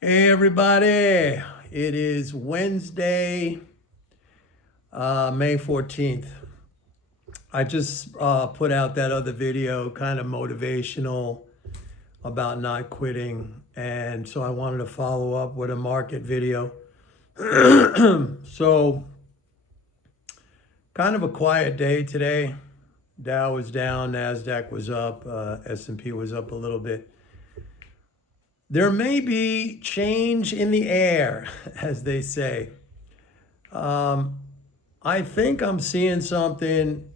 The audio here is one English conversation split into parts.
Hey everybody, it is Wednesday, May 14th. I just put out that other video, kind of motivational about not quitting. And so I wanted to follow up with a market video. So kind of a quiet day today. Dow was down, NASDAQ was up, S&P was up a little bit. There may be change in the air, as they say. I think I'm seeing something,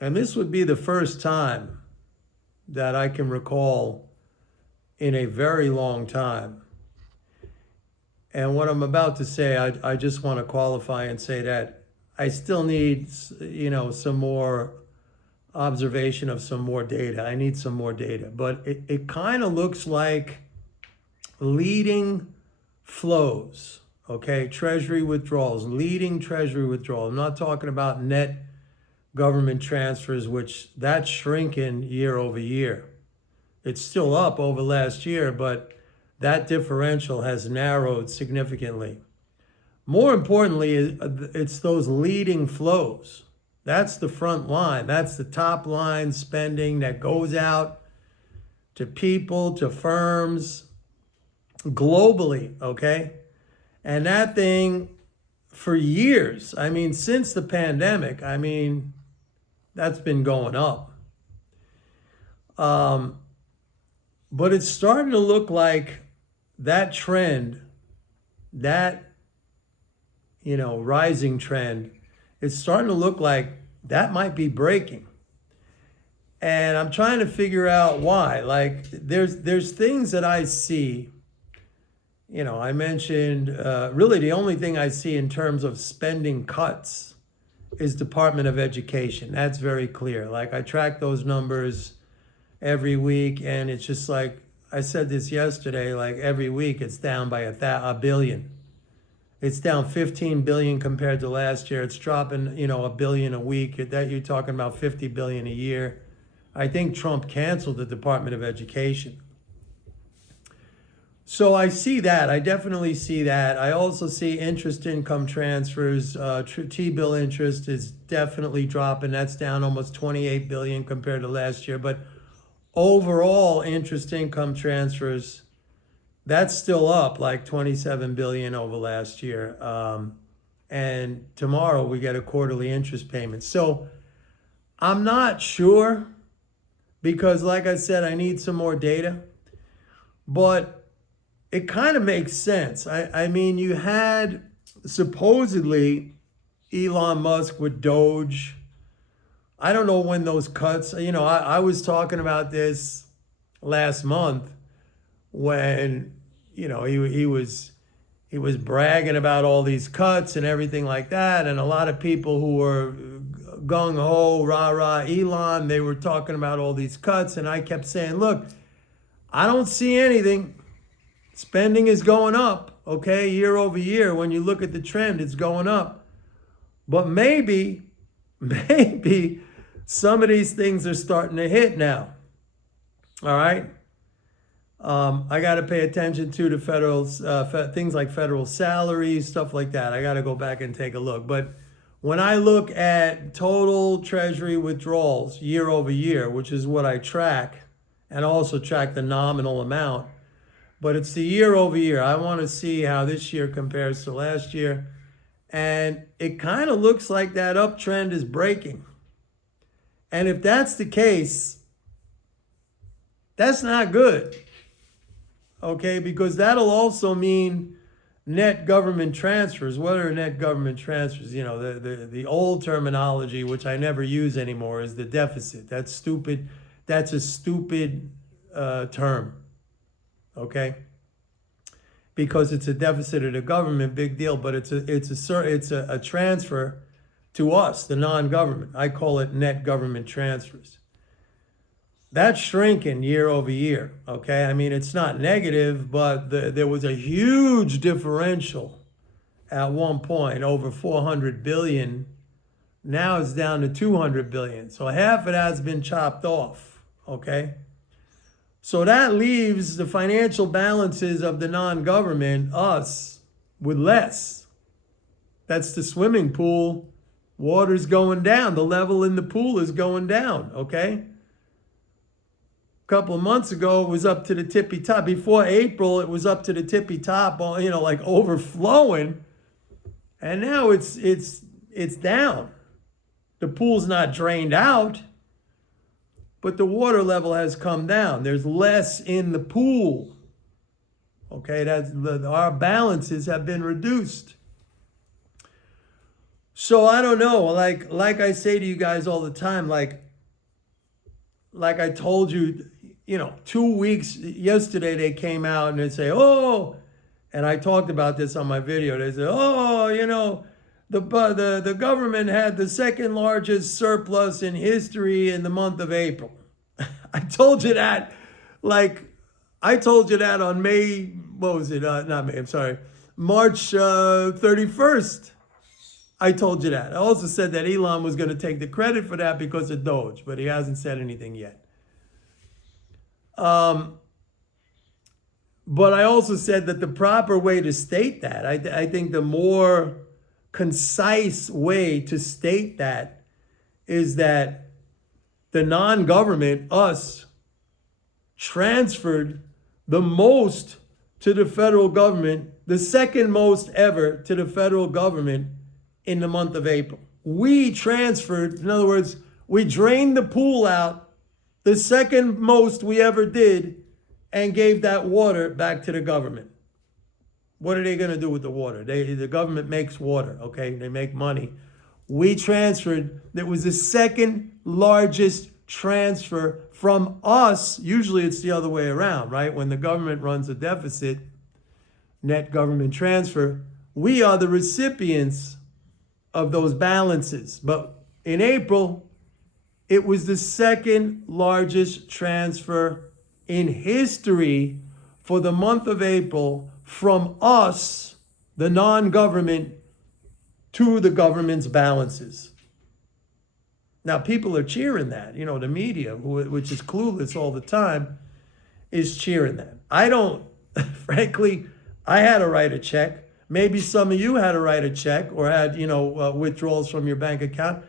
and this would be the first time that I can recall in a very long time. And what I'm about to say, I just want to qualify and say that I still need, some more observation of some more data. I need some more data, but it kind of looks like leading flows. Okay, Treasury withdrawals, leading Treasury withdrawal. I'm not talking about net government transfers, which that's shrinking year over year. It's still up over last year, but that differential has narrowed significantly. More importantly, it's those leading flows. That's the front line. That's the top line spending that goes out to people, to firms, globally, okay? And that thing for years, since the pandemic, that's been going up. But it's starting to look like that trend, that, rising trend, it's starting to look like that might be breaking. And I'm trying to figure out why. Like there's things that I see. I mentioned really the only thing I see in terms of spending cuts is Department of Education. That's very clear. Like I track those numbers every week, and it's just like I said this yesterday. Like every week, it's down by a billion. It's down 15 billion compared to last year. It's dropping, a billion a week. That you're talking about 50 billion a year. I think Trump canceled the Department of Education. So I see that. I definitely see that. I also see interest income transfers. T-bill interest is definitely dropping. That's down almost 28 billion compared to last year. But overall interest income transfers, that's still up like 27 billion over last year. And tomorrow we get a quarterly interest payment. So I'm not sure because, like I said, I need some more data. But it kind of makes sense. You had supposedly Elon Musk with Doge. I don't know when those cuts, I was talking about this last month when, he was bragging about all these cuts and everything like that. And a lot of people who were gung ho, rah, rah, Elon, they were talking about all these cuts. And I kept saying, look, I don't see anything. Spending is going up, okay, year over year. When you look at the trend, it's going up. But maybe some of these things are starting to hit now. All right. I got to pay attention to the federal things like federal salaries, stuff like that. I got to go back and take a look. But when I look at total Treasury withdrawals year over year, which is what I track, and also track the nominal amount, but it's the year over year. I want to see how this year compares to last year. And it kind of looks like that uptrend is breaking. And if that's the case, that's not good. Okay, because that'll also mean net government transfers. What are net government transfers? The old terminology, which I never use anymore, is the deficit. That's stupid. That's a stupid term. Okay, because it's a deficit of the government, big deal, but it's a transfer to us, the non-government. I call it net government transfers. That's shrinking year over year. Okay, it's not negative, but there was a huge differential at one point, over 400 billion. Now it's down to 200 billion. So half of that's been chopped off. Okay. So that leaves the financial balances of the non-government, us, with less. That's the swimming pool. Water's going down. The level in the pool is going down, okay? A couple of months ago, it was up to the tippy top. Before April, it was up to the tippy top, like overflowing. And now it's down. The pool's not drained out, but the water level has come down. There's less in the pool. Okay, our balances have been reduced. So I don't know. Like I say to you guys all the time, like I told you, 2 weeks yesterday they came out and they say, oh, and I talked about this on my video. They said, oh, the government had the second largest surplus in history in the month of April. I told you that, on May, what was it? Not May, I'm sorry, March 31st. I told you that. I also said that Elon was going to take the credit for that because of Doge, but he hasn't said anything yet. But I also said that the proper way to state that, I think the more concise way to state that is that the non-government, us, transferred the most to the federal government, the second most ever to the federal government in the month of April. We transferred, in other words, we drained the pool out, the second most we ever did, and gave that water back to the government. What are they going to do with the water? The government makes water, okay? They make money. We transferred, that was the second largest transfer from us. Usually it's the other way around, right? When the government runs a deficit, net government transfer, we are the recipients of those balances. But in April, it was the second largest transfer in history for the month of April from us, the non-government, to the government's balances. Now, people are cheering that. The media, which is clueless all the time, is cheering that. I don't, frankly, I had to write a check. Maybe some of you had to write a check or had, withdrawals from your bank account.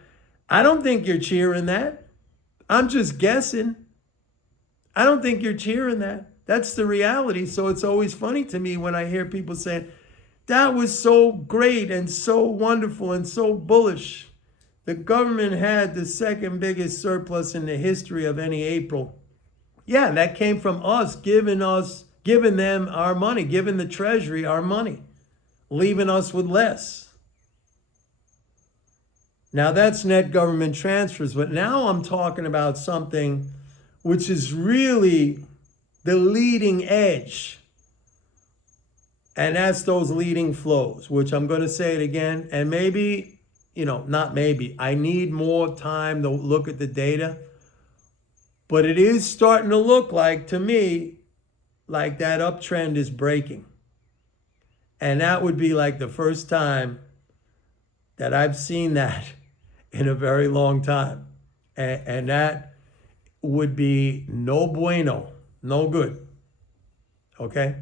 I don't think you're cheering that. I'm just guessing. I don't think you're cheering that. That's the reality. So it's always funny to me when I hear people saying, that was so great and so wonderful and so bullish. The government had the second biggest surplus in the history of any April. Yeah, that came from us giving them our money, giving the Treasury our money, leaving us with less. Now that's net government transfers, but now I'm talking about something which is really the leading edge. And that's those leading flows, which I'm going to say it again. And maybe, not maybe, I need more time to look at the data. But it is starting to look like, to me, like that uptrend is breaking. And that would be like the first time that I've seen that in a very long time. And that would be no bueno, no good. Okay?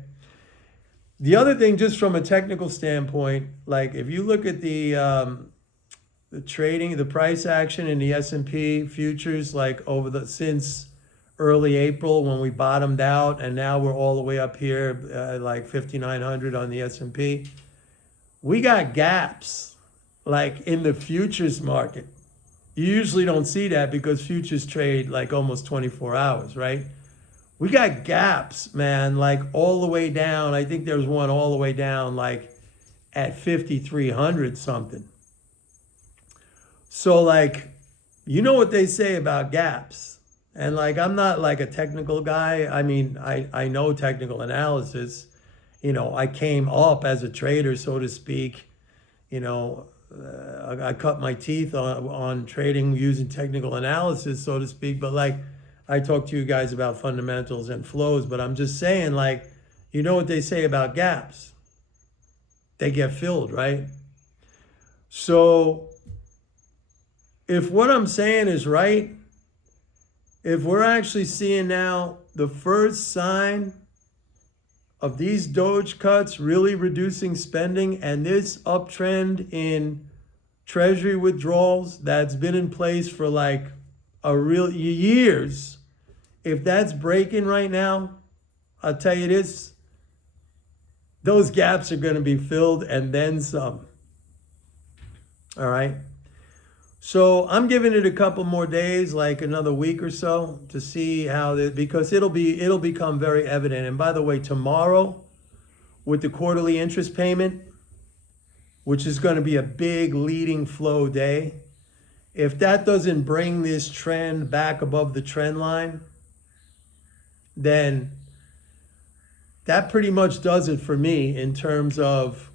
The other thing, just from a technical standpoint, like if you look at the trading, the price action in the S&P futures, like since early April when we bottomed out, and now we're all the way up here, like 5,900 on the S&P. We got gaps, like in the futures market. You usually don't see that because futures trade like almost 24 hours, right? We got gaps, man, like all the way down. I think there's one all the way down like at 5,300 something. So like, you know what they say about gaps. And like, I'm not like a technical guy. I mean, I know technical analysis. I came up as a trader, so to speak. I cut my teeth on trading using technical analysis, so to speak. But like, I talk to you guys about fundamentals and flows, but I'm just saying, like, you know what they say about gaps? They get filled, right? So if what I'm saying is right, if we're actually seeing now the first sign of these Doge cuts really reducing spending and this uptrend in Treasury withdrawals that's been in place for like a real years, if that's breaking right now, I'll tell you this, those gaps are going to be filled and then some. All right. So I'm giving it a couple more days, like another week or so, to see how because it'll become very evident. And by the way, tomorrow with the quarterly interest payment, which is going to be a big leading flow day, if that doesn't bring this trend back above the trend line, then that pretty much does it for me in terms of,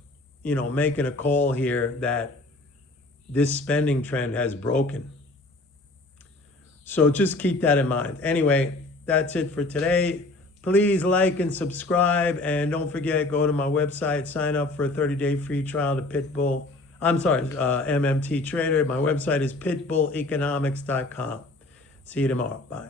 making a call here that this spending trend has broken. So just keep that in mind. Anyway, that's it for today. Please like and subscribe, and don't forget, go to my website, sign up for a 30-day free trial to MMT Trader. My website is pitbulleconomics.com. See you tomorrow. Bye.